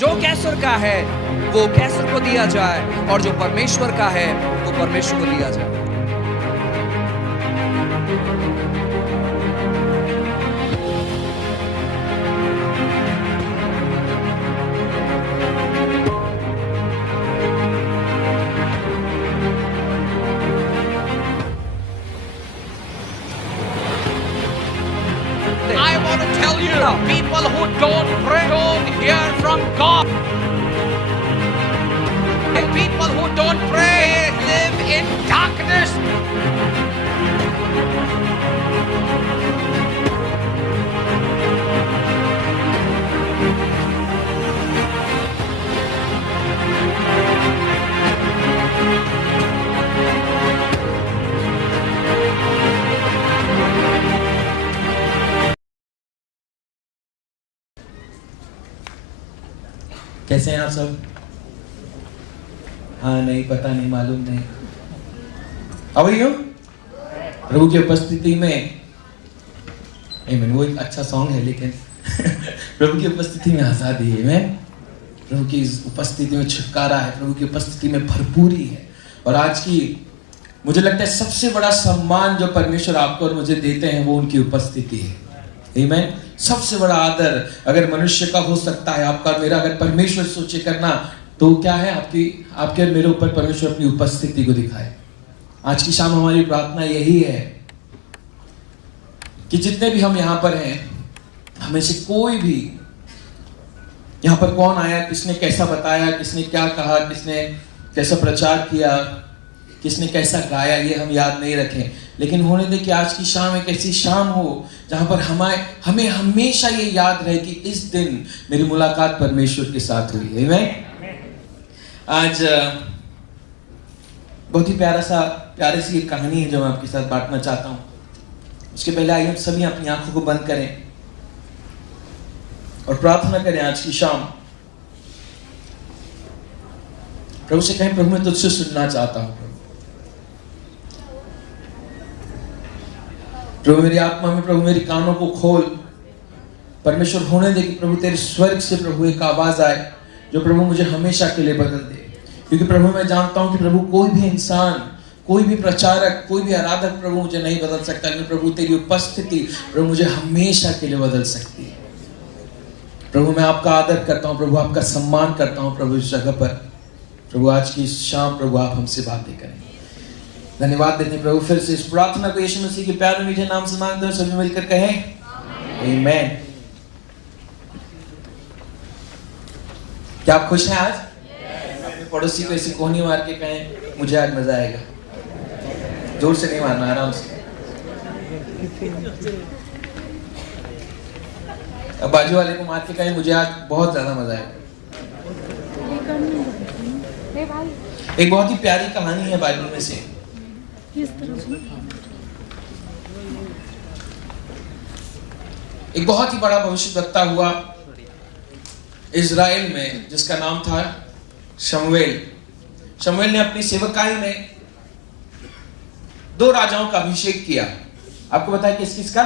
जो कैसर का है वो कैसर को दिया जाए और जो परमेश्वर का है वो परमेश्वर को दिया जाए। I want to tell you, people who don't pray don't hear from God. People who don't pray live in darkness. कैसे हैं आप सब? हाँ, नहीं पता, नहीं मालूम, नहीं। How are you? प्रभु की उपस्थिति में वो एक अच्छा सॉन्ग है, लेकिन प्रभु की उपस्थिति में आजादी है। प्रभु की उपस्थिति में छुटकारा है, प्रभु की उपस्थिति में भरपूरी है। और आज की मुझे लगता है सबसे बड़ा सम्मान जो परमेश्वर आपको और मुझे देते हैं वो उनकी उपस्थिति है। आमीन। सबसे बड़ा आदर अगर मनुष्य का हो सकता है, आपका मेरा, अगर परमेश्वर सोचे करना, तो क्या है? आपके और मेरे ऊपर परमेश्वर अपनी उपस्थिति को दिखाए। आज की शाम हमारी प्रार्थना यही है कि जितने भी हम यहाँ पर हैं, हमें से कोई भी यहाँ पर कौन आया, किसने कैसा बताया, किसने क्या कहा, किसने कैसा प्रचार किया, किसने कैसा गाया, ये हम याद नहीं रखें। लेकिन होने दे कि आज की शाम एक ऐसी शाम हो जहां पर हमें हमेशा ये याद रहे कि इस दिन मेरी मुलाकात परमेश्वर के साथ हुई। आमीन। आज बहुत ही प्यारी सी एक कहानी है जो मैं आपके साथ बांटना चाहता हूं। उसके पहले आइए हम सभी अपनी आंखों को बंद करें और प्रार्थना करें। आज की शाम प्रभु से कहें, प्रभु मैं तुझसे सुनना चाहता हूं। प्रभु मेरी आत्मा में, प्रभु मेरी कानों को खोल। परमेश्वर होने दे कि प्रभु तेरे स्वर्ग से प्रभु एक आवाज आए जो प्रभु मुझे हमेशा के लिए बदल दे। क्योंकि प्रभु मैं जानता हूं कि प्रभु कोई भी इंसान, कोई भी प्रचारक, कोई भी आराधक प्रभु मुझे नहीं बदल सकता, लेकिन प्रभु तेरी उपस्थिति प्रभु मुझे हमेशा के लिए बदल सकती है। प्रभु मैं आपका आदर करता हूं, प्रभु आपका सम्मान करता हूं प्रभु इस जगह पर। प्रभु आज की शाम प्रभु आप हमसे बातें करें। धन्यवाद देते हैं प्रभु फिर से इस प्रार्थना को यीशु मसीह के प्यारे मीठे नाम से मांगते हैं, सभी मिलकर कहें आमीन। क्या आप खुश हैं आज? अपने पड़ोसी को ऐसी कोहनी मार के कहें, मुझे आज मजा आएगा। जोर से नहीं मारना, आराम से। अब बाजू वाले को मार के कहें, मुझे आज बहुत ज्यादा मजा आएगा। एक बहुत ही प्यारी कहानी है बाइबल में से। एक बहुत ही बड़ा भविष्यवक्ता हुआ इज़राइल में, जिसका नाम था शमूएल। शमूएल ने अपनी सेवकाई में 2 राजाओं का अभिषेक किया। आपको बताया किस किस का?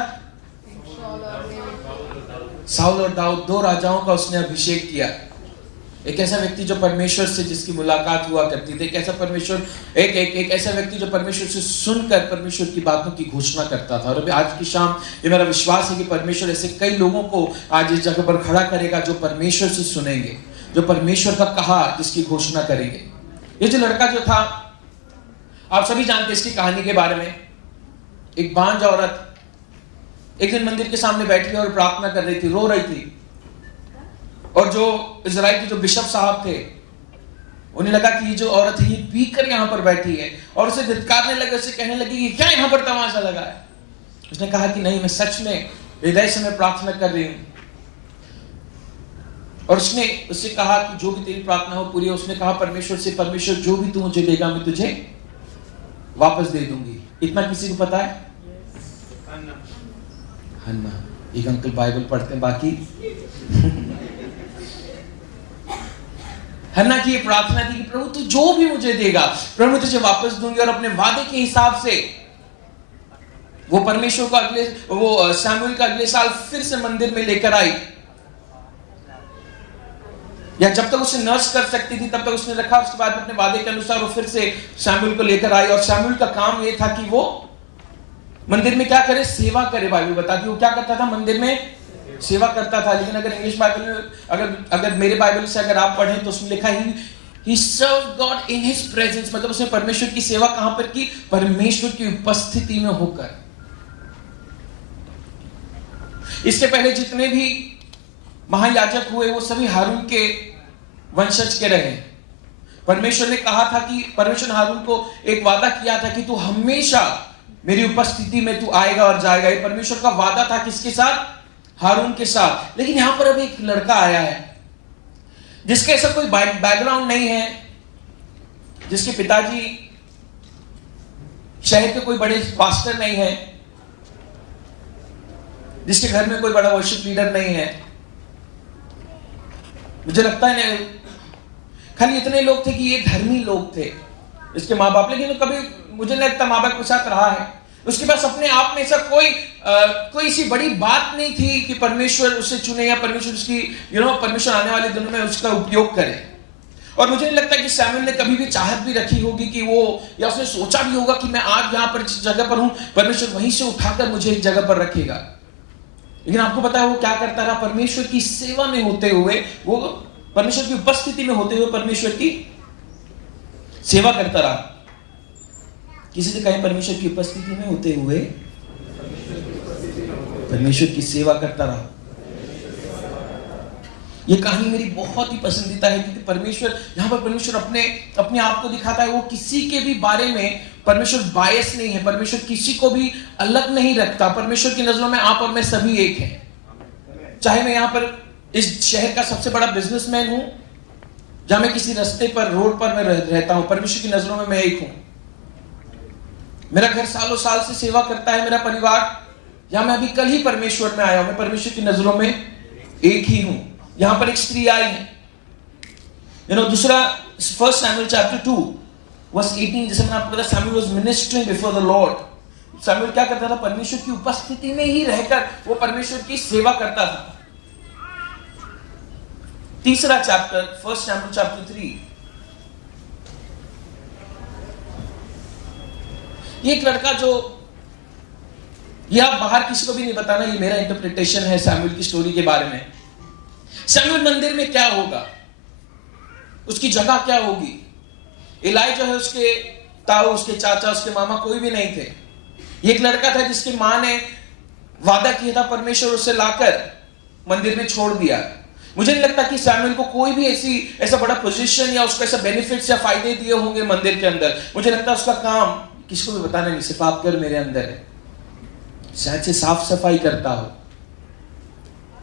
साउल और दाऊद, 2 राजाओं का उसने अभिषेक किया। एक ऐसा व्यक्ति जो परमेश्वर से जिसकी मुलाकात हुआ करती थी, एक ऐसा ऐसा व्यक्ति जो परमेश्वर से सुनकर परमेश्वर की बातों की घोषणा करता था। और अभी आज की शाम ये मेरा विश्वास है कि परमेश्वर ऐसे कई लोगों को आज इस जगह पर खड़ा करेगा जो परमेश्वर से सुनेंगे, जो परमेश्वर का कहा जिसकी घोषणा करेंगे। ये जो लड़का जो था, आप सभी जानते हैं इसकी कहानी के बारे में। एक बांझ औरत एक दिन मंदिर के सामने बैठी और प्रार्थना कर रही थी, रो रही थी। और जो इजराइल के जो बिशप साहब थे, उन्हें लगा कि ये जो औरत है ये पी कर यहाँ पर बैठी है, और उसे धिक्कारने लगे, उसे कहने लगे कि क्या यहाँ पर तमाशा लगा है। उसने कहा कि नहीं, मैं सच में हृदय से मैं प्रार्थना कर रही हूँ। और उसने उससे कहा कि जो भी तेरी प्रार्थना हो पूरी हो। उसने कहा परमेश्वर से, परमेश्वर जो भी तू मुझे देगा मैं तुझे वापस दे दूंगी। इतना किसी को पता है? हन्ना, एक अंकल बाइबल पढ़ते हैं, बाकी हन्ना की ये प्रार्थना थी कि प्रभु तू जो भी मुझे देगा प्रभु मैं तुझे वापस दूंगी। और अपने वादे के हिसाब से वो परमेश्वर को शमूएल का अगले साल फिर से मंदिर में लेकर आई। या जब तक उसे नर्स कर सकती थी तब तक उसने रखा। उसके बाद अपने वादे के अनुसार वो फिर से शमूएल को लेकर आई, और शमूएल का काम ये था कि वो मंदिर में क्या करे, सेवा करे। बाइबल बताती है वो क्या करता था, मंदिर में सेवा करता था। लेकिन अगर इंग्लिश बाइबल में, अगर मेरे बाइबल से अगर आप पढ़ें तो उसमें लिखा ही served God in his presence, मतलब उसने परमेश्वर की सेवा कहां पर की, परमेश्वर की उपस्थिति में होकर। इससे पहले जितने भी महायाजक हुए वो सभी हारून के वंशज के रहे। परमेश्वर ने कहा था कि परमेश्वर ने हारून को एक वादा किया था कि तू हमेशा मेरी उपस्थिति में तू आएगा और जाएगा। ये परमेश्वर का वादा था किसके साथ, हारून के साथ। लेकिन यहां पर अभी एक लड़का आया है जिसके ऐसा कोई बैकग्राउंड नहीं है, जिसके पिताजी शहर के कोई बड़े पास्टर नहीं है, जिसके घर में कोई बड़ा वर्शिप लीडर नहीं है। मुझे लगता है नहीं, खाली इतने लोग थे कि ये धर्मी लोग थे इसके माँ बाप, लेकिन कभी मुझे नहीं लगता माँ बाप के साथ रहा है। उसके पास अपने आप में ऐसा कोई ऐसी बड़ी बात नहीं थी कि परमेश्वर उसे चुने या परमेश्वर उसकी परमेश्वर आने वाले दिनों में उसका उपयोग करे। और मुझे नहीं लगता कि शमूएल ने कभी भी चाहत भी रखी होगी कि वो, या उसने सोचा भी होगा कि मैं आज यहाँ पर जिस जगह पर हूं परमेश्वर वहीं से उठाकर मुझे एक जगह पर रखेगा। लेकिन आपको पता है वो क्या करता रहा, परमेश्वर की सेवा में होते हुए, वो परमेश्वर की उपस्थिति में होते हुए परमेश्वर की सेवा करता रहा। किसी से कहें, परमेश्वर की उपस्थिति में होते हुए परमेश्वर की सेवा करता रहा। यह कहानी मेरी बहुत ही पसंदीदा है क्योंकि परमेश्वर यहां पर परमेश्वर अपने आप को दिखाता है। वो किसी के भी बारे में परमेश्वर बायस नहीं है, परमेश्वर किसी को भी अलग नहीं रखता। परमेश्वर की नजरों में आप और मैं सभी एक हैं। चाहे मैं यहां पर इस शहर का सबसे बड़ा बिजनेसमैन हूं, जहां मैं किसी रास्ते पर, रोड पर मैं रहता हूं, परमेश्वर की नजरों में मैं एक हूं। मेरा घर सालों साल से सेवा करता है, मेरा परिवार, या मैं अभी कल ही परमेश्वर में आया हूं, मैं परमेश्वर की नजरों में एक ही हूं। यहां पर एक स्त्री आई है। दूसरा 1 Samuel chapter 2 verse 18, जैसे मैंने आपको बताया, Samuel was ministering before the Lord। Samuel क्या करता था, परमेश्वर की उपस्थिति में ही रहकर वो परमेश्वर की सेवा करता था। तीसरा चैप्टर 1 Samuel chapter 3, ये एक लड़का जो, ये आप बाहर किसी को भी नहीं बताना, ये मेरा इंटरप्रिटेशन है शमूएल की स्टोरी के बारे में। शमूएल मंदिर में क्या होगा, उसकी जगह क्या होगी। इलाई जो है उसके ताऊ, उसके चाचा, उसके मामा कोई भी नहीं थे। ये एक लड़का था जिसकी मां ने वादा किया था, परमेश्वर उसे लाकर मंदिर में छोड़ दिया। मुझे नहीं लगता कि शमूएल को कोई भी ऐसा बड़ा पोजीशन या उसको ऐसा बेनिफिट्स या फायदे दिए होंगे मंदिर के अंदर। मुझे लगता है उसका काम किसको भी बताना नहीं, सिर्फ आप कर मेरे अंदर है। शायद से साफ सफाई करता हो।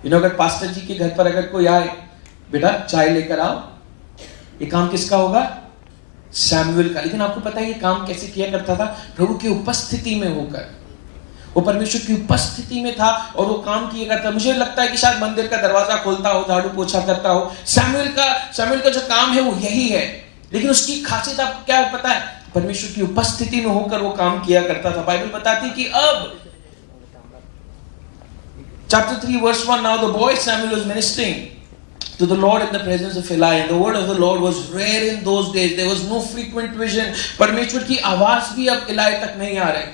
अगर पास्टर जी के घर पर अगर कोई आए, बेटा चाय लेकर आओ, ये काम किसका होगा, शमूएल का। लेकिन आपको पता है ये काम कैसे किया करता था, प्रभु की उपस्थिति में होकर। वो परमेश्वर की उपस्थिति में था और वो काम किया करता। मुझे लगता है कि शायद मंदिर का दरवाजा खोलता हो, झाड़ू पोछा करता हो। शमूएल का जो काम है वो यही है। लेकिन उसकी खासियत आपको क्या पता है, परमेश्वर की उपस्थिति में होकर वो काम किया करता था। बाइबल बताती है कि अब chapter 3 verse 1, now the boy Samuel was ministering to the Lord in the presence of Eli, and the word of the Lord was rare in those days. There was no frequent vision. परमेश्वर की आवाज भी अब इलाई तक नहीं आ रही।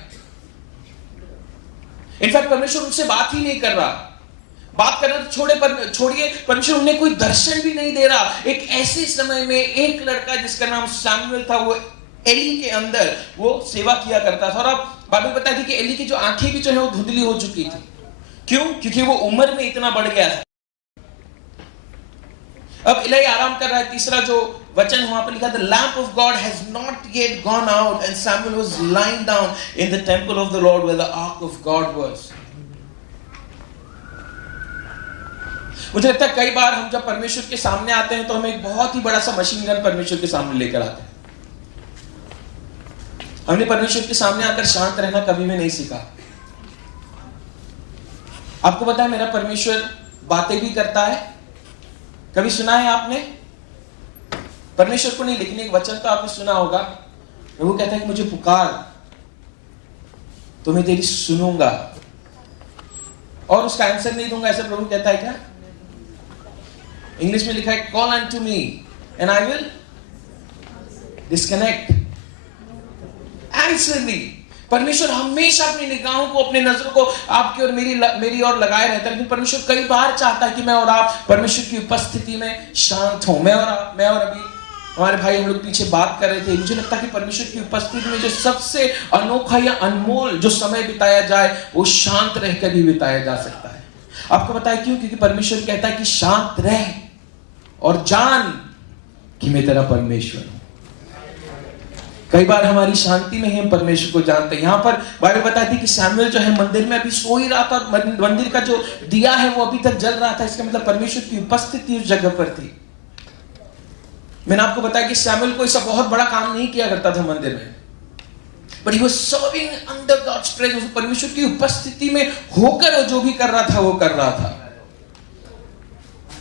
In fact परमेश्वर उनसे बात ही नहीं कर रहा। बात करना तो छोड़िए, परमेश्वर उन्हें कोई दर्शन भी नहीं दे रहा। एक ऐसे समय में एक लड़का जिसका नाम शमूएल था, वो एली के अंदर वो सेवा किया करता था। और अब बाइबल बताती है कि एली की जो आंखें भी जो है वो धुंधली हो चुकी थी। क्यों? क्योंकि वो उम्र में इतना बढ़ गया था। अब इलाई आराम कर रहा है। तीसरा जो वचन वहां पर लिखा था, lamp of God has not yet gone out and Samuel was lying down in the temple of the Lord where the ark of God was। मुझे लगता है कई बार हम जब परमेश्वर के सामने आते हैं तो हम एक बहुत ही बड़ा सा मशीन गन परमेश्वर के सामने लेकर आते हैं। हमने परमेश्वर के सामने आकर शांत रहना कभी भी नहीं सीखा। आपको पता है मेरा परमेश्वर बातें भी करता है। कभी सुना है आपने? परमेश्वर को नहीं, लेकिन एक वचन तो आपने सुना होगा। प्रभु कहता है कि मुझे पुकार तो मैं तेरी सुनूंगा और उसका आंसर नहीं दूंगा। ऐसा प्रभु कहता है क्या? इंग्लिश में लिखा है call unto me and I will disconnect, answer me. परमेश्वर हमेशा अपनी निगाहों को, अपने नजरों को आपकी और मेरी ओर लगाए रहता है, लेकिन परमेश्वर कई बार चाहता है कि मैं और आप परमेश्वर की उपस्थिति में शांत हो। मैं और अभी हमारे भाई हम लोग पीछे बात कर रहे थे, मुझे लगता है कि परमेश्वर की उपस्थिति में जो सबसे अनोखा या अनमोल जो समय बिताया जाए वो शांत रहकर ही बिताया जा सकता है। आपको पता है क्यों? क्योंकि परमेश्वर कहता है कि शांत रह और जान कि मैं तेरा परमेश्वर हूं। कई बार हमारी शांति में ही हम परमेश्वर को जानते हैं। यहां पर बाइबल बताती है कि सैमुएल जो है मंदिर में अभी सो ही रहा था और मंदिर का जो दिया है वो अभी तक जल रहा था। इसका मतलब परमेश्वर की उपस्थिति उस जगह पर थी। मैंने आपको बताया कि सैमुएल को ऐसा बहुत बड़ा काम नहीं किया करता था मंदिर में, but he was serving under God's presence. परमेश्वर की उपस्थिति में होकर वो जो भी कर रहा था वो कर रहा था।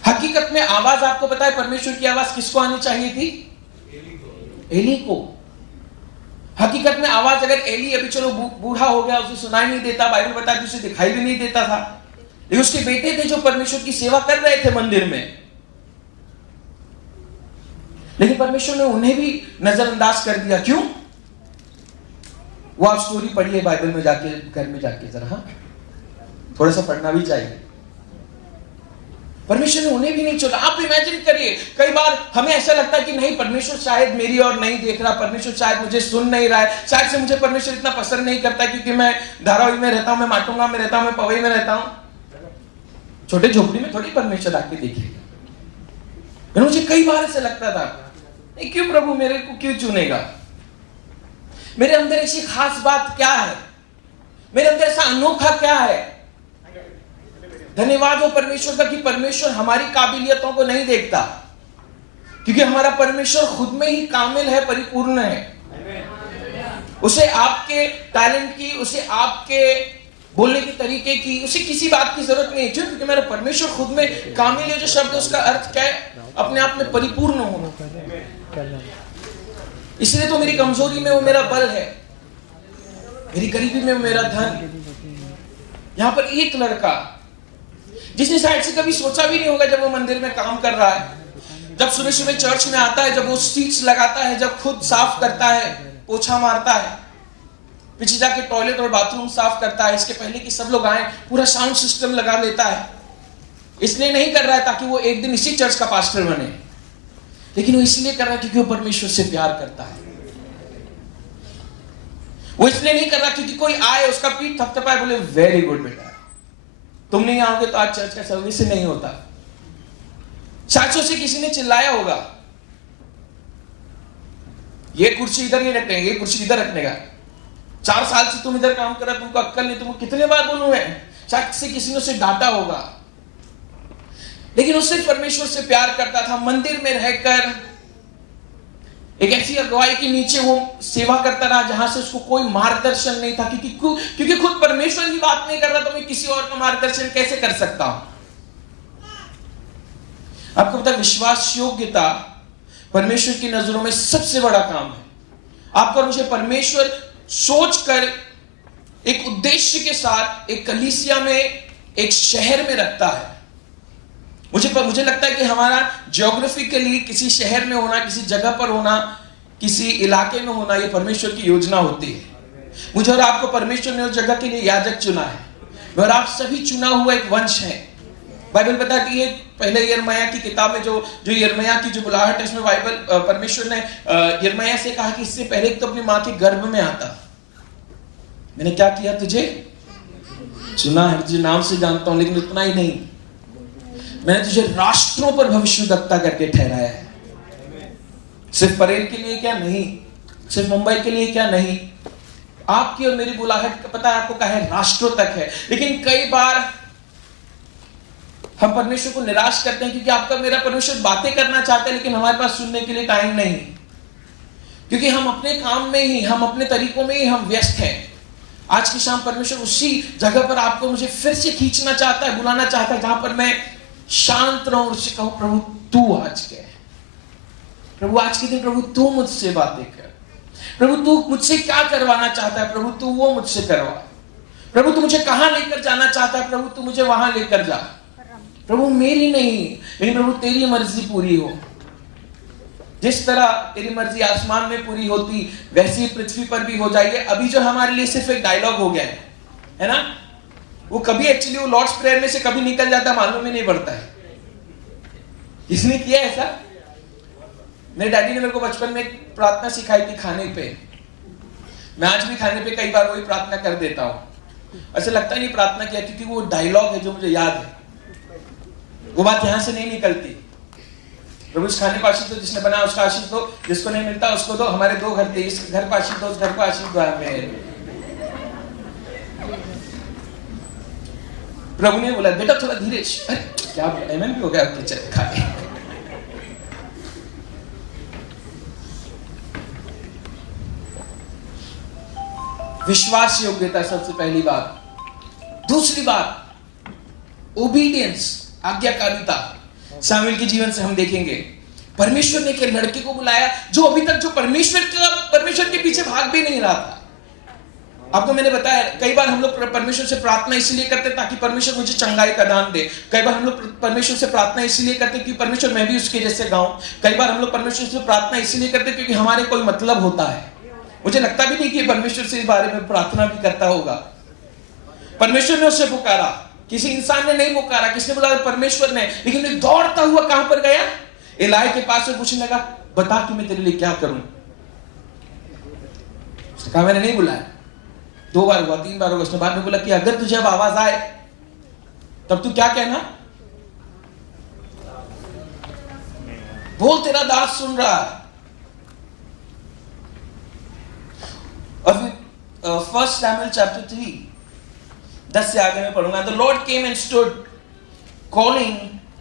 हकीकत में आवाज, आपको पता है परमेश्वर की आवाज किसको आनी चाहिए थी? एली को। हकीकत में आवाज अगर एली अभी चलो बूढ़ा हो गया, उसे सुनाई नहीं देता, बाइबल बताती उसे दिखाई भी नहीं देता था, लेकिन उसके बेटे थे जो परमेश्वर की सेवा कर रहे थे मंदिर में, लेकिन परमेश्वर ने उन्हें भी नजरअंदाज कर दिया। क्यों? वो आप स्टोरी पढ़िए बाइबल में जाके, घर में जाके जरा, हाँ थोड़ा सा पढ़ना भी चाहिए। परमेश्वर ने उन्हें भी नहीं छोड़ा। आप इमेजिन करिए, कई बार हमें ऐसा लगता है कि नहीं परमेश्वर शायद मेरी ओर नहीं देख रहा, परमेश्वर शायद मुझे सुन नहीं रहा है, शायद से मुझे परमेश्वर इतना पसंद नहीं करता क्योंकि मैं धारावी में रहता हूं, मैं माटुंगा में रहता हूं, मैं पवई में रहता हूं। छोटे झोपड़ी में थोड़ी परमेश्वर आके देखिएगा। मुझे कई बार ऐसा लगता था, नहीं क्यों प्रभु मेरे को क्यों चुनेगा? मेरे अंदर ऐसी खास बात क्या है? मेरे अंदर ऐसा अनोखा क्या है? धन्यवाद हो परमेश्वर का कि परमेश्वर हमारी काबिलियतों को नहीं देखता, क्योंकि हमारा परमेश्वर खुद में ही कामिल है, परिपूर्ण है। उसे आपके टैलेंट की, उसे आपके बोलने के तरीके की, उसे किसी बात की जरूरत नहीं। क्यों? क्योंकि मेरा परमेश्वर खुद में कामिल है। जो शब्द है उसका अर्थ क्या है? अपने आप में परिपूर्ण होना। इसलिए तो मेरी कमजोरी में वो मेरा बल है, मेरी गरीबी में वो मेरा धन। यहां पर एक लड़का जिसने शायद से कभी सोचा भी नहीं होगा, जब वो मंदिर में काम कर रहा है, जब सुबह सुबह चर्च में आता है, जब वो सीट्स लगाता है, जब खुद साफ करता है, पोछा मारता है, पीछे जाके टॉयलेट और बाथरूम साफ करता है, इसके पहले कि सब लोग आए पूरा साउंड सिस्टम लगा लेता है। इसलिए नहीं कर रहा है ताकि वो एक दिन इसी चर्च का पास्टर बने, लेकिन वो इसलिए कर रहा है क्योंकि वो परमेश्वर से प्यार करता है। वो इसलिए नहीं कर रहा क्योंकि कोई आए उसका पीठ थपथपाए, बोले वेरी गुड बेटा, तुम नहीं आओगे तो आज चर्च का सर्विस नहीं होता। शायद से किसी ने चिल्लाया होगा, ये कुर्सी इधर नहीं रखने, ये कुर्सी इधर रखने का, 4 साल से तुम इधर काम कर रहे, तुमको अक्ल नहीं, तुमको कितने बार बोलूं मैं? शायद से किसी ने उसे डांटा होगा, लेकिन उससे परमेश्वर से प्यार करता था। मंदिर में रहकर एक ऐसी अगुवाई के नीचे वो सेवा करता रहा जहां से उसको कोई मार्गदर्शन नहीं था, क्योंकि खुद परमेश्वर ही बात नहीं कर रहा तो मैं किसी और का मार्गदर्शन कैसे कर सकता हूं? आपको पता है विश्वास योग्यता परमेश्वर की नजरों में सबसे बड़ा काम है। आपको और मुझे परमेश्वर सोचकर एक उद्देश्य के साथ एक कलीसिया में, एक शहर में रखता है। मुझे लगता है कि हमारा ज्योग्राफिकली किसी शहर में होना, किसी जगह पर होना, किसी इलाके में होना, ये परमेश्वर की योजना होती है। मुझे और आपको परमेश्वर ने उस जगह के लिए याजक चुना है और आप सभी चुना हुआ एक वंश है। बाइबल बताती है पहले यिर्मयाह की किताब में, जो यिर्मयाह की जो बुलाहट है, इसमें बाइबल परमेश्वर ने यिर्मयाह से कहा कि इससे पहले तो अपनी मां के गर्भ में आता, मैंने क्या किया? तुझे चुना है, तुझे नाम से जानता हूं, लेकिन उतना ही नहीं, मैंने तुझे राष्ट्रों पर भविष्यवक्ता करके ठहराया है। सिर्फ परेल के लिए क्या नहीं, सिर्फ मुंबई के लिए क्या नहीं, आपकी और मेरी बुलाहट का पता है आपको क्या है? राष्ट्रों तक है। लेकिन कई बार हम परमेश्वर को निराश करते हैं क्योंकि आपका मेरा परमेश्वर बातें करना चाहते हैं, लेकिन हमारे पास सुनने के लिए टाइम नहीं, क्योंकि हम अपने काम में ही, हम अपने तरीकों में ही हम व्यस्त हैं। आज की शाम परमेश्वर उसी जगह पर आपको मुझे फिर से खींचना चाहता है, बुलाना चाहता है, जहां पर मैं शांत रहूं और उससे कहूं प्रभु तू आज के, प्रभु आज के दिन प्रभु तू मुझसे बातें कर, प्रभु तू मुझसे क्या करवाना चाहता है, प्रभु तू वो मुझसे करवा, प्रभु तू मुझे कहां लेकर जाना चाहता है, प्रभु तू मुझे वहां लेकर जा। प्रभु मेरी नहीं, लेकिन प्रभु तेरी मर्जी पूरी हो। जिस तरह तेरी मर्जी आसमान में पूरी होती वैसी ही पृथ्वी पर भी हो जाएगी। अभी जो हमारे लिए सिर्फ एक डायलॉग हो गया है ना, वो कभी एक्चुअली वो लॉर्ड्स प्रेयर में से कभी निकल जाता, मालूम ही नहीं पड़ता है। किसने किया ऐसा? मेरे डैडी ने मेरे को बचपन में एक प्रार्थना सिखाई थी खाने पे। मैं आज भी खाने पे कई बार वही प्रार्थना कर देता हूं। ऐसा लगता नहीं प्रार्थना किया, क्योंकि वो डायलॉग है जो मुझे याद है, वो बात यहां से नहीं निकलती। प्रभु इस खाने को आशीष दो, जिसने बनाया उसका आशीष दो, जिसको नहीं मिलता उसको दो। हमारे 2 घर थे, इस घर को आशीष दो, उस घर को आशीष दो हमें। प्रभु ने बोला बेटा थोड़ा धीरे। क्या एमएन भी हो गया किचन खाने। विश्वास योग्यता सबसे पहली बात। दूसरी बात ओबीडियंस, आज्ञाकारिता। शामुएल के जीवन से हम देखेंगे परमेश्वर ने एक लड़के को बुलाया जो अभी तक जो परमेश्वर के पीछे भाग भी नहीं रहा था। आपको मैंने बताया कई बार हम लोग परमेश्वर से प्रार्थना इसलिए करते ताकि परमेश्वर मुझे चंगाई का दान दे। कई बार हम लोग परमेश्वर से प्रार्थना इसलिए करते कि परमेश्वर मैं भी उसके जैसे गाऊं। कई बार हम लोग परमेश्वर से प्रार्थना इसलिए करते क्योंकि हमारे कोई मतलब होता है। मुझे लगता भी नहीं कि परमेश्वर से इस बारे में प्रार्थना भी करता होगा। परमेश्वर ने उसे पुकारा, किसी इंसान ने नहीं पुकारा। किसने बुलाया? परमेश्वर ने। लेकिन वो दौड़ता हुआ कहां पर गया? एलाई के पास में पूछने लगा बता कि मैं तेरे लिए क्या करूं। उसने कहा मैंने नहीं बुलाया। 2 बार हुआ, 3 बार हुआ। उसने बाद में बोला कि अगर तुझे अब आवाज आए तब तू क्या कहना? बोल तेरा दास सुन रहा है। और फिर 1 Samuel chapter 3 10 से आगे मैं पढ़ूंगा। The Lord came and stood calling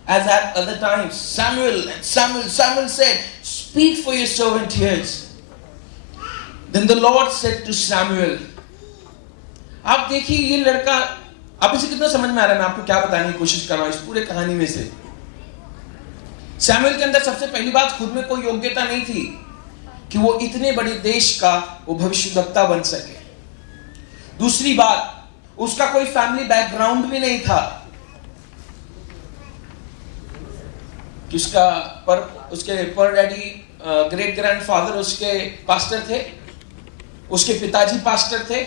as at other times, Samuel, and Samuel said, speak for your servant hears. Then the Lord said to Samuel, आप देखिए ये लड़का, आप इसे कितना समझ में आ रहा है? मैं आपको क्या बताने की कोशिश कर रहा हूं इस पूरे कहानी में से। सैमुएल के अंदर सबसे पहली बात, खुद में कोई योग्यता नहीं थी कि वो इतने बड़े देश का वो भविष्यवक्ता बन सके। दूसरी बात, उसका कोई फैमिली बैकग्राउंड भी नहीं था कि उसके पर डैडी ग्रेट ग्रैंडफादर उसके पास्टर थे, उसके पिताजी पास्टर थे।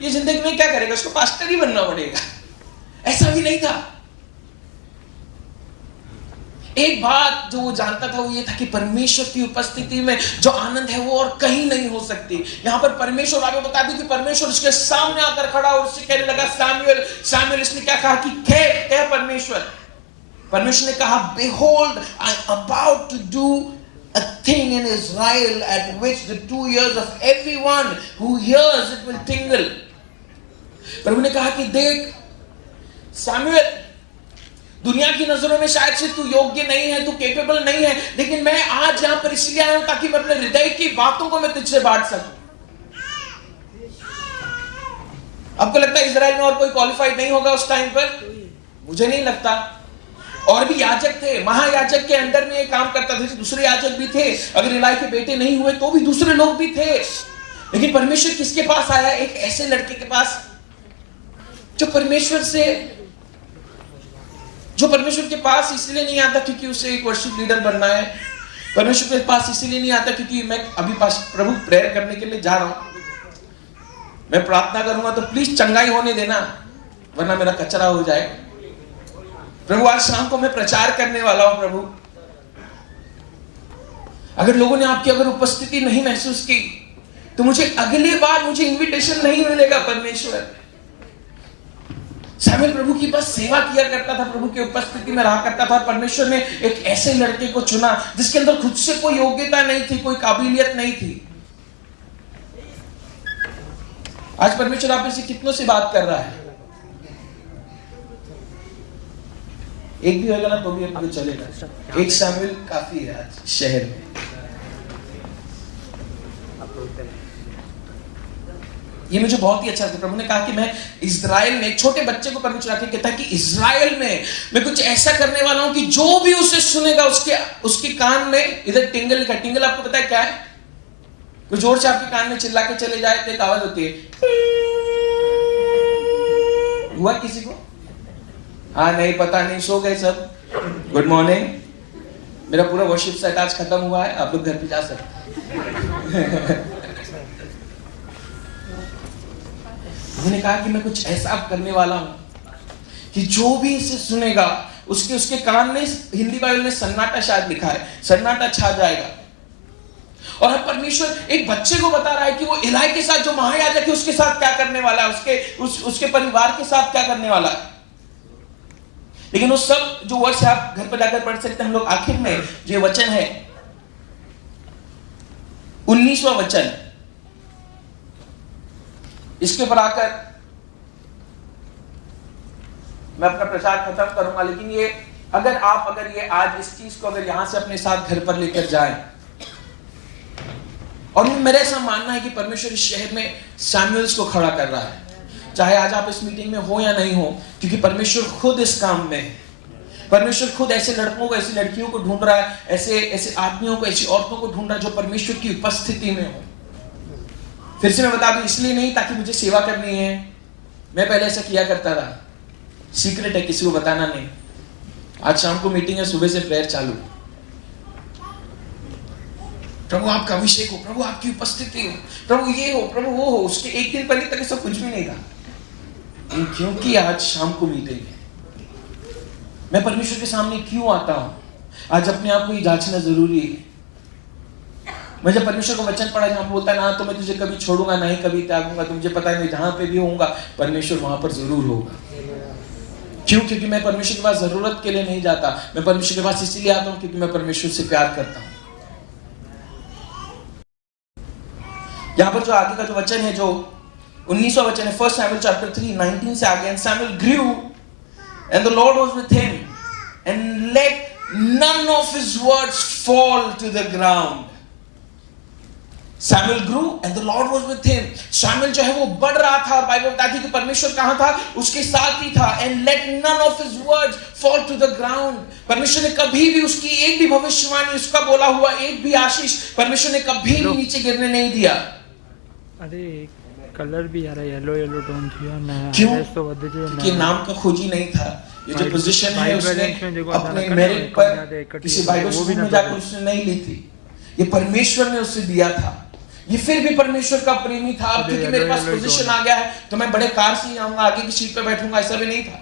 ये जिंदगी में क्या करेगा? उसको पास्टर ही बनना पड़ेगा। ऐसा भी नहीं था। एक बात जो वो जानता था वो ये था कि परमेश्वर की उपस्थिति में जो आनंद है वो और कहीं नहीं हो सकती। यहां पर परमेश्वर आगे बता दी कि परमेश्वर उसके सामने आकर खड़ा और उससे कहने लगा सैमुएल सैमुएल। इसने क्या कहा कि कह परमेश्वर ने कहा behold I am about to do a thing in Israel at which the 2 ears of everyone who hears it will tingle। प्रभु ने कहा कि देख सैमुएल, दुनिया की नजरों में शायद से तू योग्य नहीं है, तू कैपेबल नहीं है, लेकिन मैं आज यहां पर इसलिए आया हूं ताकि मैं अपने हृदय की बातों को मैं तुझसे बांट सकूं। आपको लगता है इजराइल में और कोई क्वालिफाइड नहीं होगा उस टाइम पर? मुझे नहीं लगता। और भी याजक थे, महायाजक के अंडर में ये काम करता था, दूसरे याजक भी थे। अगर इलाई के बेटे नहीं हुए तो भी दूसरे लोग भी थे। लेकिन परमेश्वर किसके पास आया? एक ऐसे लड़के के पास जो परमेश्वर के पास इसलिए नहीं आता क्योंकि उसे एक वर्शिप लीडर बनना है। परमेश्वर के पास इसलिए नहीं आता क्योंकि मैं अभी पास प्रभु प्रेयर करने के लिए जा रहा हूं, मैं प्रार्थना करूंगा तो प्लीज चंगाई होने देना वरना मेरा कचरा हो जाएगा। प्रभु आज शाम को मैं प्रचार करने वाला हूं। प्रभु अगर लोगों ने आपकी अगर उपस्थिति नहीं महसूस की तो मुझे अगली बार मुझे इनविटेशन नहीं मिलेगा। परमेश्वर सैमुएल प्रभु की बस सेवा किया करता था, प्रभु की उपस्थिति में रहा करता था। परमेश्वर ने एक ऐसे लड़के को चुना जिसके अंदर खुद से कोई योग्यता नहीं थी, कोई काबिलियत नहीं थी। आज परमेश्वर आप से कितनों से बात कर रहा है? एक भी होगा ना तो भी अपने चलेगा। 1 सैमुएल काफी है आज शहर में। ये मुझे बहुत ही अच्छा लगता है। प्रभु ने कहा कि मैं इजराइल में एक छोटे बच्चे को परमेश्वर आके कहता है कि इजराइल में मैं कुछ ऐसा करने वाला हूं कि जो भी उसे सुनेगा उसके कान में इधर टिंगल का टिंगल आपको पता है क्या है? कोई जोर से आपके कान में चिल्ला के चले जाए तो एक आवाज होती है। हुआ किसी को? हाँ नहीं पता नहीं, सो गए सब। Good morning. मेरा पूरा वर्शिप सेट आज खत्म हुआ है, आप लोग घर पे जा सकते। मैंने कहा कि मैं कुछ ऐसा करने वाला हूं कि जो भी इसे सुनेगा उसके कान में, हिंदी बाइबल में सन्नाटा शायद लिखा है, सन्नाटा छा जाएगा। और अब परमेश्वर एक बच्चे को बता रहा है कि वो इलाई के साथ, जो महायाजक है, उसके साथ क्या करने वाला है, उसके परिवार के साथ क्या करने वाला है। लेकिन वो सब जो वर्ष आप घर पर जाकर पढ़ सकते हैं। हम लोग आखिर में जो वचन है 19वां वचन, इसके ऊपर आकर मैं अपना प्रचार खत्म करूंगा। लेकिन ये अगर ये आज इस चीज को अगर यहां से अपने साथ घर पर लेकर जाएं, और मेरा ऐसा मानना है कि परमेश्वर इस शहर में सैमुअल्स को खड़ा कर रहा है, चाहे आज आप इस मीटिंग में हो या नहीं हो, क्योंकि परमेश्वर खुद इस काम में है। परमेश्वर खुद ऐसे लड़कों को, ऐसी लड़कियों को ढूंढ रहा है, ऐसे आदमियों को, ऐसी औरतों को ढूंढ रहा है जो परमेश्वर की उपस्थिति में हो। फिर से मैं बता दूं, इसलिए नहीं ताकि मुझे सेवा करनी है, मैं पहले ऐसा किया करता था, सीक्रेट है, किसी को बताना नहीं। आज शाम को मीटिंग है, सुबह से प्रेयर चालू, प्रभु आपका अभिषेक हो, प्रभु आपकी उपस्थिति हो, प्रभु ये हो, प्रभु वो हो। उसके एक दिन पहले तक सब कुछ भी नहीं था, क्योंकि आज शाम को मीटिंग है। मैं परमेश्वर के सामने क्यों आता हूं? आज अपने आप को ही जांचना जरूरी है। मैं जब परमेश्वर को वचन पढ़ा, जहां बोलता है ना तो मैं तुझे कभी छोड़ूंगा ना ही कभी त्यागूंगा, तो मुझे पता है मैं जहां पे भी होऊंगा परमेश्वर वहां पर जरूर होगा। क्यों? क्योंकि मैं परमेश्वर के पास जरूरत के लिए नहीं जाता, मैं परमेश्वर के पास इसीलिए आता हूं क्योंकि मैं परमेश्वर से प्यार करता हूं। यहां पर जो आगे का जो वचन है, जो 19वां वचन है, 1 Samuel chapter 3 19 से आगे, and Samuel grew and the Lord was with him and let none of his words fall to the ground. Samuel grew and the Lord was with him. Samuel जो है वो बढ़ रहा था, और बाइबल बताती है कि परमेश्वर कहां था? उसके साथ ही था। And let none of his words fall to the ground. परमेश्वर ने कभी भी उसकी एक भी भविष्यवाणी, उसका बोला हुआ एक भी आशीष परमेश्वर ने कभी भी नीचे गिरने नहीं दिया। अरे कलर भी आ रहा है, येलो टोन थी ना। क्यों? कि नाम का खोजी नहीं था। ये जो पोजीशन है उसने अपने मेरिट पर किसी बाइबल स्कूल में जाकर उसने नहीं ली थी, ये परमेश्वर ने उसे दिया था। ये फिर भी परमेश्वर का प्रेमी था। अब क्योंकि मेरे पास पोजीशन आ गया है तो मैं बड़े कार से जाऊंगा, आगे की सीट पे बैठूंगा, ऐसा भी नहीं था।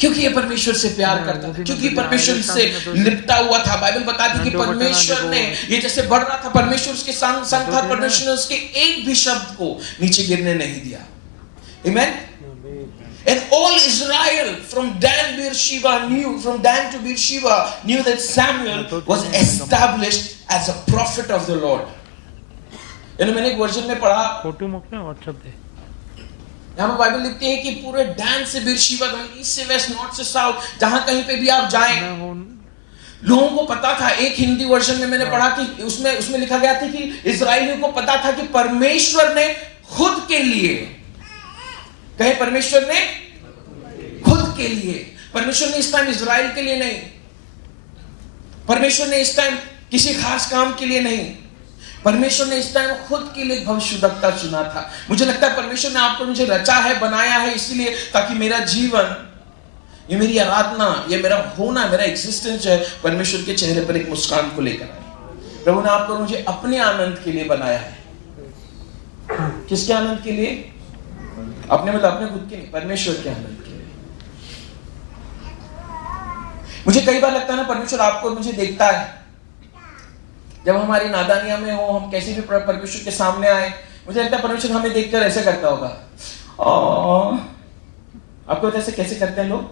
क्योंकि ये परमेश्वर से प्यार करता था, क्योंकि परमेश्वर से लिपटा हुआ था। बाइबल बताती है कि परमेश्वर ने, ये जैसे बढ़ रहा था, परमेश्वर उसके संग था, परमेश्वर ने उसके एक भी शब्द को नीचे गिरने नहीं दिया। आमेन। And all Israel from Dan to Beersheba knew that Samuel was established as a prophet of the Lord. मैंने एक वर्जन में पढ़ा, फोटो मोकला व्हाट्सएप पे, यहाँ पर बाइबल लिखती है कि पूरे डैन से बीरशीबा, ईस्ट से वेस्ट, नॉर्थ से साउथ, जहां कहीं पे भी आप जाएं, लोगों को पता था। एक हिंदी वर्जन में मैंने पढ़ा कि उसमें लिखा गया था कि इजराइलियों को पता था कि परमेश्वर ने खुद के लिए, कहे परमेश्वर ने खुद के लिए, परमेश्वर ने इस टाइम इजराइल के लिए नहीं, परमेश्वर ने इस टाइम किसी खास काम के लिए नहीं, परमेश्वर ने इस टाइम खुद के लिए भविष्यवक्ता चुना था। मुझे लगता है परमेश्वर ने आपको मुझे रचा है, बनाया है इसलिए ताकि मेरा जीवन, ये मेरी आराधना, ये मेरा होना, मेरा एग्जिस्टेंस है परमेश्वर के चेहरे पर एक मुस्कान को लेकर आए। प्रभु ने आपको मुझे अपने आनंद के लिए बनाया है। किसके आनंद के लिए? अपने मतलब अपने खुद के नहीं, परमेश्वर के आनंद के लिए। मुझे कई बार लगता है ना, परमेश्वर आपको मुझे देखता है जब हमारी नादानियां में हो, हम कैसे भी परमेश्वर के सामने आए, मुझे लगता है परमेश्वर हमें देखकर ऐसे करता होगा। आपको ऐसे कैसे करते हैं लोग?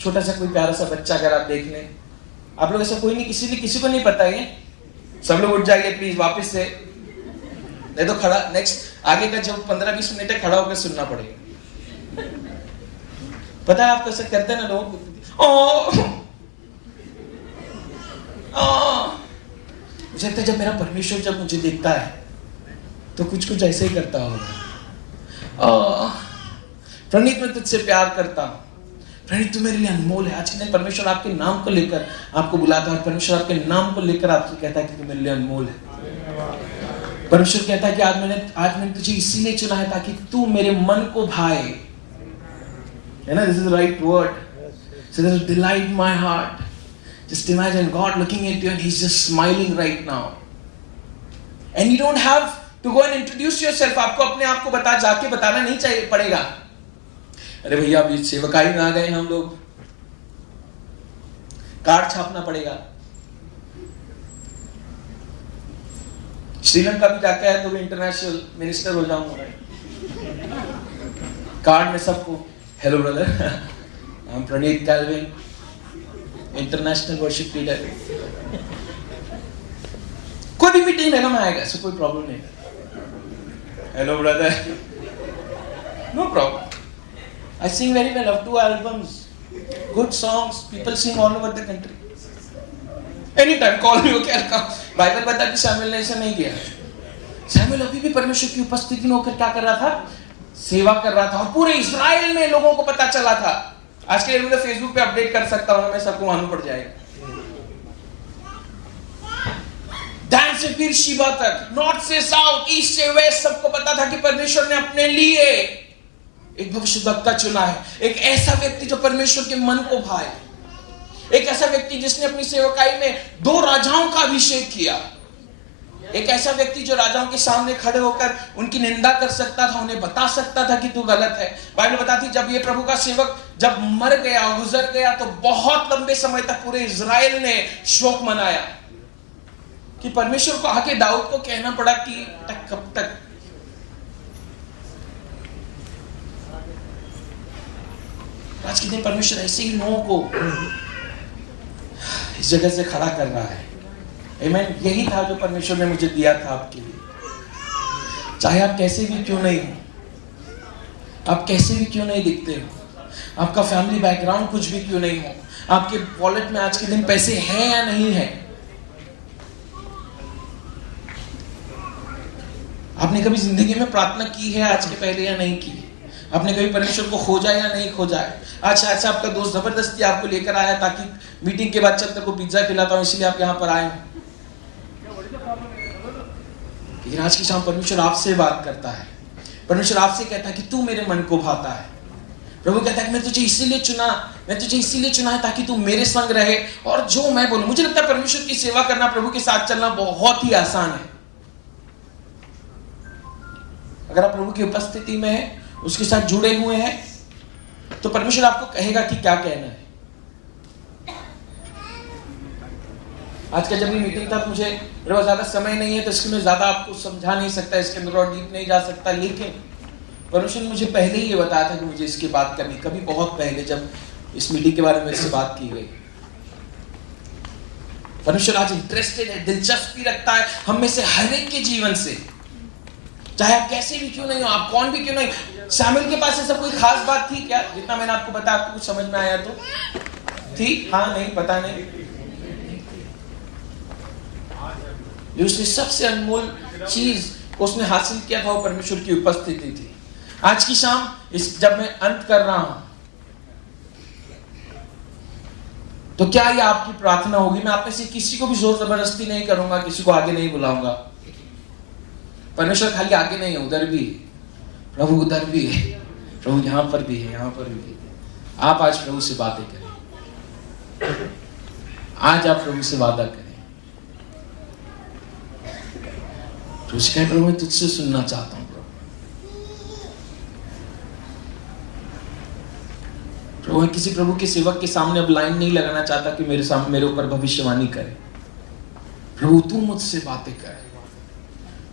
छोटा सा कोई प्यारा सा बच्चा अगर आप देख लें, आप लोग ऐसा कोई नहीं, किसी को नहीं पता है। सब लोग उठ जाइए प्लीज वापस से, नहीं तो खड़ा, नेक्स्ट आगे का जब 15-20 मिनट है खड़ा होकर सुनना पड़ेगा। पता है आप कैसे करते हैं ना लोग? मुझे लगता है जब मेरा परमेश्वर जब मुझे देखता है तो कुछ ऐसे ही करता होगा। प्रणीत, मैं तुझसे प्यार करता हूं, प्रणीत तू मेरे लिए अनमोल है। आज के दिन परमेश्वर आपके नाम को लेकर आपको बुलाता है, परमेश्वर आपके नाम को लेकर आपसे कहता है कि तू मेरे लिए अनमोल है। परमेश्वर कहता है कि आज मैंने तुझे इसीलिए चुना है ताकि तू मेरे मन को भाए। You know, this is the right word. So there's a delight in my heart. Just imagine God looking at you and He's just smiling right now. And you don't have to go and introduce yourself. आपको अपने आप को जाके बताना नहीं चाहिए पड़ेगा. अरे भैया अभी सेवकाई में आ गए हम लोग. कार्ड छापना पड़ेगा. श्रीलंका भी जाके आया तो भी इंटरनेशनल मिनिस्टर हो जाऊंगा. कार्ड में सबको hello brother, I am Praneet Calvin, international worship leader. कोई भी मीटिंग में आएगा, सो कोई प्रॉब्लम नहीं. Hello brother, no problem. I sing very well. I have 2 albums, good songs. People sing all over the country. Anytime call me, okay, I'll come. Bible बता कि शमूएल ने ऐसा नहीं किया. शमूएल अभी भी परमेश्वर की उपस्थिति में होकर क्या कर रहा था? सेवा कर रहा था. और पूरे इस्राएल में लोगों को पता चला था. आज के लिए मैं फेसबुक पे अपडेट कर सकता हूँ, मैं सबको मालूम पड़ जाएगा. Dan से फिर शिवा तक, नॉर्थ से साउथ, ईस्ट से वेस्ट, सबको पता था कि परमेश्वर ने अपने लिए एक भविष्यवक्ता चुना है. एक ऐसा व्यक्ति जो परमेश्वर के मन को भाए. एक ऐसा व्यक्ति जिसने अपनी सेवकाई में 2 राजाओं का अभिषेक किया. एक ऐसा व्यक्ति जो राजाओं के सामने खड़े होकर उनकी निंदा कर सकता था, उन्हें बता सकता था कि तू गलत है. बाइबल बताती जब ये प्रभु का सेवक जब मर गया, गुजर गया, तो बहुत लंबे समय तक पूरे इजराइल ने शोक मनाया कि परमेश्वर को आके दाऊद को कहना पड़ा कि कब तक. आज के दिन परमेश्वर ऐसे ही लोगों को इस जगह से खड़ा कर रहा है. आमीन. यही था जो परमेश्वर ने मुझे दिया था आपके लिए. चाहे आप कैसे भी क्यों नहीं हो, आप कैसे भी क्यों नहीं दिखते हो, आपका फैमिली बैकग्राउंड कुछ भी क्यों नहीं हो, आपके वॉलेट में आज के दिन पैसे हैं या नहीं है, आपने कभी जिंदगी में प्रार्थना की है आज के पहले या नहीं की, आपने कभी परमेश्वर को खोजा या नहीं खोजा है. आज शायद से आपका दोस्त जबरदस्ती आपको लेकर आया ताकि मीटिंग के बाद चल तक को पिज्जा खिलाता हूं इसलिए आप यहाँ पर आए. लेकिन आज की शाम परमेश्वर आपसे बात करता है. परमेश्वर आपसे कहता है कि तू मेरे मन को भाता है. प्रभु कहता है कि मैं तुझे इसीलिए चुना है ताकि तू मेरे संग रहे और जो मैं बोलूं. मुझे लगता है परमेश्वर की सेवा करना, प्रभु के साथ चलना बहुत ही आसान है. अगर आप प्रभु की उपस्थिति में हैं, उसके साथ जुड़े हुए हैं, तो परमेश्वर आपको कहेगा कि क्या कहना है. आज का जब भी मीटिंग था, मुझे मेरे पास ज्यादा समय नहीं है तो इसके मैं ज्यादा आपको समझा नहीं सकता, इसके अंदर और डीप नहीं जा सकता. लेकिन परमेश्वर ने मुझे पहले ही ये बताया था कि मुझे इसकी बात करनी, कभी बहुत पहले जब इस मीटिंग के बारे में इससे बात की गई. परमेश्वर आज इंटरेस्टेड है, दिलचस्पी रखता है हम में से हर एक के जीवन से. चाहे आप कैसे भी क्यों नहीं हो, आप कौन भी क्यों नहीं. शामिल के पास ऐसा कोई खास बात थी क्या? जितना मैंने आपको बताया आपको कुछ समझ में आया तो थी? हाँ, नहीं, पता नहीं. जो उसने सबसे अनमोल चीज उसने हासिल किया था वो परमेश्वर की उपस्थिति थी. आज की शाम जब मैं अंत कर रहा हूं तो क्या ये आपकी प्रार्थना होगी? मैं आप में से किसी को भी जोर जबरदस्ती नहीं करूंगा, किसी को आगे नहीं बुलाऊंगा. परमेश्वर खाली आगे नहीं है, उधर भी है. प्रभु उधर भी है, प्रभु यहां पर भी है, यहां पर भी है. आप आज प्रभु से बातें करें. आज आप प्रभु से वादा करें. प्रभु मैं तुझसे सुनना चाहता हूं. प्रभु मैं किसी प्रभु के सेवक के सामने अब लाइन नहीं लगाना चाहता कि मेरे सामने मेरे ऊपर भविष्यवाणी करे. प्रभु तू मुझसे बातें कर.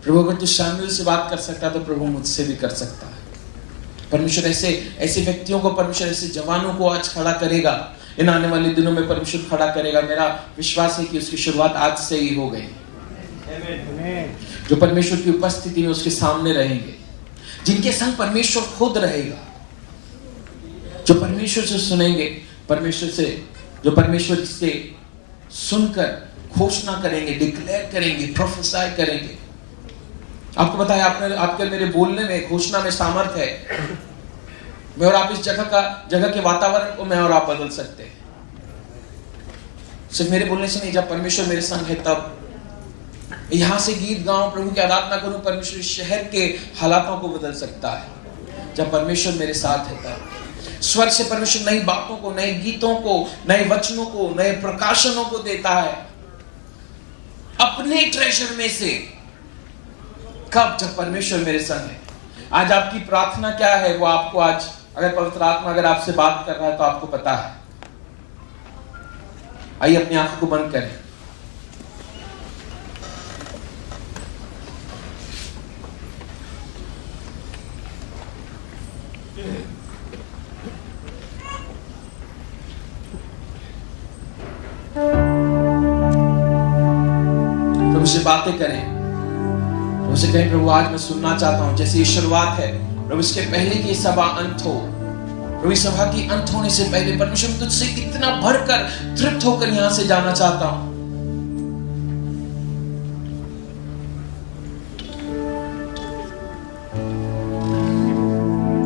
प्रभु अगर तू शामुएल से बात कर सकता तो प्रभु मुझसे भी कर सकता है. परमेश्वर ऐसे व्यक्तियों को, परमेश्वर ऐसे जवानों को आज खड़ा करेगा. इन आने वाले दिनों में परमेश्वर खड़ा करेगा. मेरा विश्वास है कि उसकी शुरुआत आज से ही हो गई. जो परमेश्वर की उपस्थिति में उसके सामने रहेंगे, जिनके संग परमेश्वर खुद रहेगा, जो परमेश्वर से सुनेंगे, जो परमेश्वर से सुनकर घोषणा करेंगे, डिक्लेयर करेंगे, प्रोफेसाई करेंगे. आपको बताया आपके मेरे बोलने में, घोषणा में सामर्थ्य है. मैं और आप इस जगह के वातावरण को मैं और आप बदल सकते हैं. सिर्फ मेरे बोलने से नहीं, जब परमेश्वर मेरे संग है तब. यहां से गीत गाऊं, प्रभु की आराधना करूं, परमेश्वर शहर के हालातों को बदल सकता है. जब परमेश्वर मेरे साथ है तब. स्वर्ग से परमेश्वर नई बातों को, नए गीतों को, नए वचनों को, नए प्रकाशनों को देता है अपने ट्रेजर में से। कब? जब परमेश्वर मेरे संग है। आज आपकी प्रार्थना क्या है वो आपको आज, अगर पवित्र आत्मा अगर आपसे बात कर रहा है तो आपको पता है। आइए अपनी आंखों को बंद करें। प्रभु से बातें करें, प्रभु से कहें प्रभु आज मैं सुनना चाहता हूं। जैसे ये शुरुआत है प्रभु, इसके पहले की सभा अंत हो। प्रभु सभा की अंत होने से पहले परमेश्वर तुझसे इतना भरकर तृप्त होकर यहां से जाना चाहता हूं।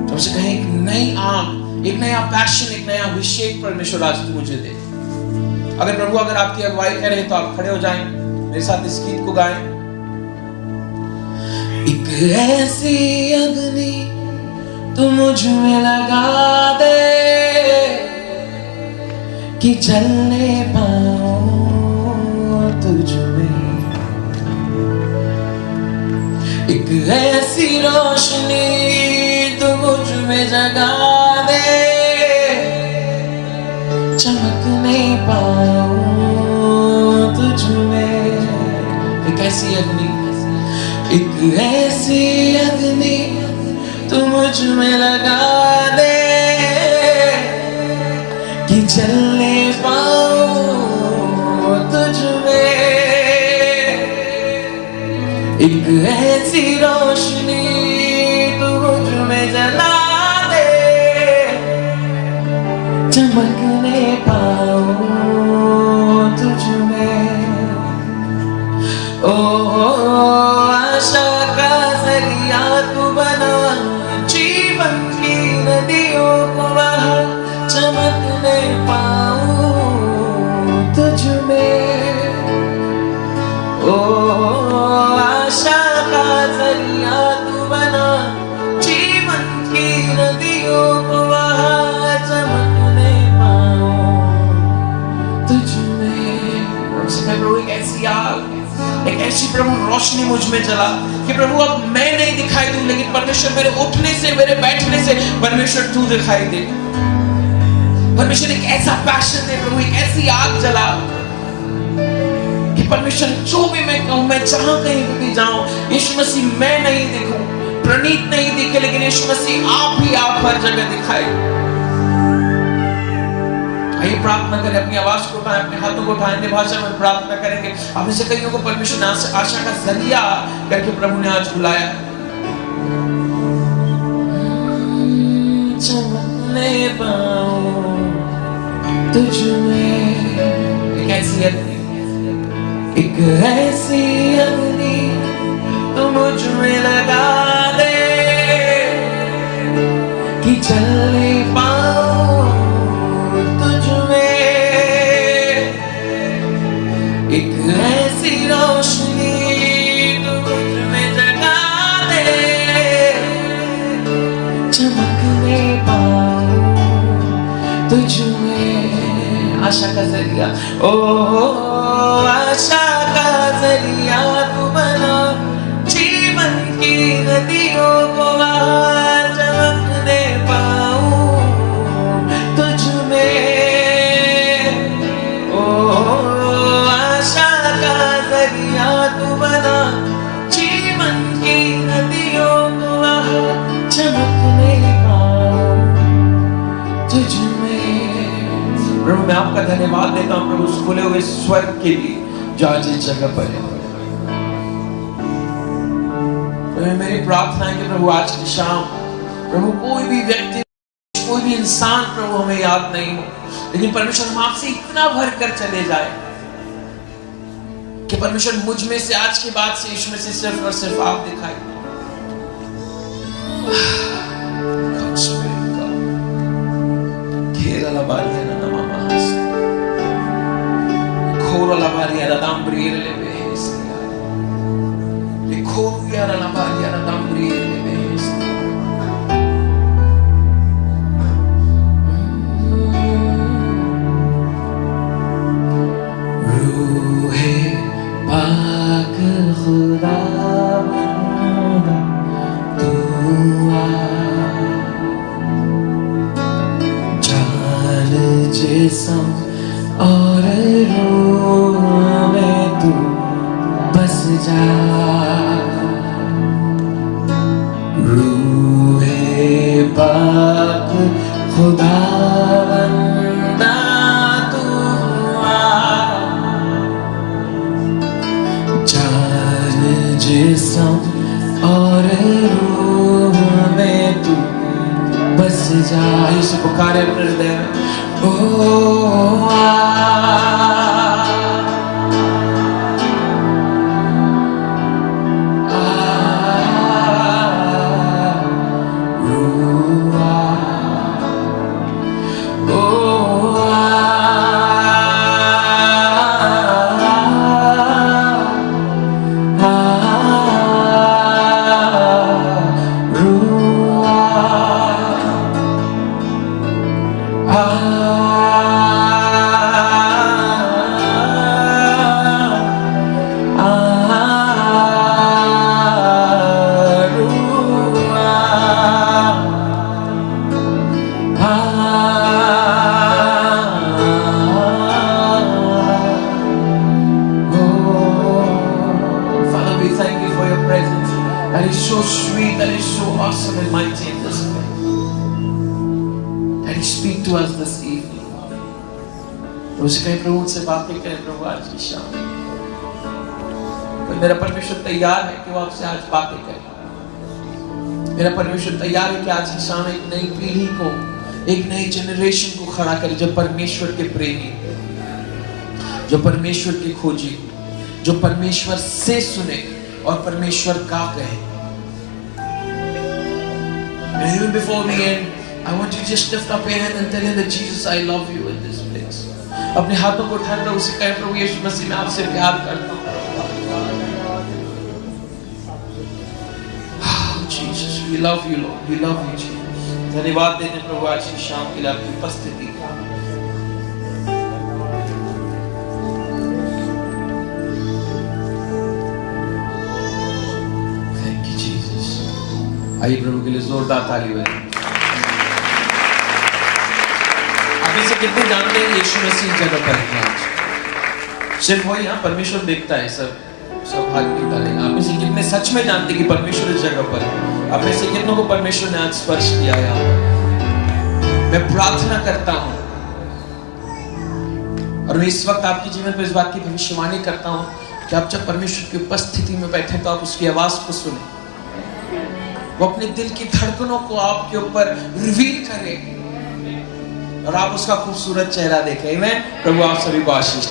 प्रभु से कहें एक नई आग, एक नया पैशन, एक नया अभिषेक परमेश्वर आज तू मुझे दे। अगर प्रभु अगर आपकी अगुवाई करें तो आप खड़े हो जाएं, मेरे साथ इस गीत को गाएं। एक ऐसी अग्नि तू मुझ में लगा दे कि जलने पाऊं तुझ में। एक ऐसी रोशनी तू मुझ में जगा दे, चमकने पाऊं तुझ में। एक ऐसी अग्नि, एक ऐसी अग्नि तू मुझ में लगा दे कि जलने पाऊं तुझ में। एक ऐसी रोशनी तू मुझ में जला दे, चमकने पाऊं तुझ में। ओ आशा का जरिया तू बना, जीवन की नदियों को बहा, चमकने पाऊं तुझ में। ओ आशा का जरिया तू बना, जीवन की नदियों को बहा, चमकने पाऊं तुझ में। प्रभु एक ऐसी आग, एक ऐसी प्रभु रोशनी मुझ में जला कि प्रभु अब मैं नहीं दिखाई दूं, लेकिन परमेश्वर मेरे उठने से, मेरे बैठने से परमेश्वर तू दिखाई दे। परमेश्वर एक ऐसा पैशन दे प्रभु, एक ऐसी आग जला कि परमेश्वर जो भी मैं कहूं, मैं जहां कहीं भी जाऊं, यीशु मसीह मैं नहीं दिखूं, प्रणीत नहीं दिखे, लेकिन यीशु मसीह आप ही आप हर जगह दिखाए। आइए प्रार्थना करें, अपनी आवाज को उठाएं, अपने हाथों को उठाएं, भाषा में प्रार्थना करेंगे। आप इसे कईयों को परमेश्वर ने आशा का जरिया करके प्रभु ने आज बुलाया। चमकने पाऊं तुझ में। एक ऐसी अग्नि, एक ऐसी अग्नि तू मुझ में लगा दे कि जलने पाऊं तुझ में। एक ऐसी रोशनी तू मुझ में जगा दे, चमकने पाऊं तुझ में। आशा का जरिया, ओ आशा का जरिया तू बना, जीवन की नदियों को चमकने पाऊं तुझ में। ओ आशा का जरिया तू बना, जीवन की नदियों को चमकने पाऊं तुझ में। प्रभु मैं आपका धन्यवाद देता हूं प्रभु उस खुले हुए स्वर्ग के लिए जो आज इस जगह पर है। मेरी प्रार्थना है कि प्रभु आज की शाम प्रभु कोई भी व्यक्ति, कोई भी इंसान प्रभु हमें याद नहीं हो, लेकिन परमेश्वर हम आपसे इतना भर कर चले जाए कि परमेश्वर मुझ में से आज के बाद से यीशु में से सिर्फ और सिर्फ आप दिखाई। घेरा लबारिया ना नमास, खोरा लबारिया ना दाम्ब्रियर ले बेहेस, खोरिया ना लबारिया ना दाम्ब्रियर ले बेहेस। जा रूहे पाक खुदावंदा तू आ जान जिस्म और रूह में तू बस जा। यीशु पुकारे अपने हृदय में ओ आ That is so sweet, that is so awesome and mighty in this place. That He speak to us this evening. तो उसे कहीं प्रभु से बातें करें प्रभु आज की शाम। तो मेरा परमेश्वर तैयार है कि वो आपसे आज बातें करे। मेरा परमेश्वर तैयार है कि आज की शाम एक नई पीढ़ी को, एक नई जनरेशन को खड़ा करे जो परमेश्वर के प्रेमी, जो परमेश्वर के खोजी, जो परमेश्वर से सुने और परमेश्वर का कहे। And even before we end, I want you to just lift up your hand and tell Him that Jesus, I love you in this place. अपने हाथों को उठाकर उसे कहें प्रभु यीशु मसीह मैं आपसे प्यार करता हूँ। Jesus, we love you Lord, we love you Jesus. धन्यवाद देते हैं प्रभु आज की शाम के लिए आपकी उपस्थिति। आइए प्रभु के लिए जोरदार ताली बजाएं। आप इसे कितने जानते हैं यीशु मसीह जगह पर है आज? सिर्फ वही यहाँ परमेश्वर देखता है, सब हाथ नहीं डालेंगे। आप इसे कितने सच में जानते हैं कि परमेश्वर इस जगह पर है? आप इसे कितनों को परमेश्वर ने आज स्पर्श किया है? मैं प्रार्थना करता हूँ और मैं इस वक्त आपके जीवन पर इस बात की भविष्यवाणी करता हूँ कि आप जब परमेश्वर की उपस्थिति में बैठे तो आप उसकी आवाज को सुने, वो अपने दिल की धड़कनों को आपके ऊपर रिवील करे और आप उसका खूबसूरत चेहरा देखें। आमीन। प्रभु आप सभी को आशीष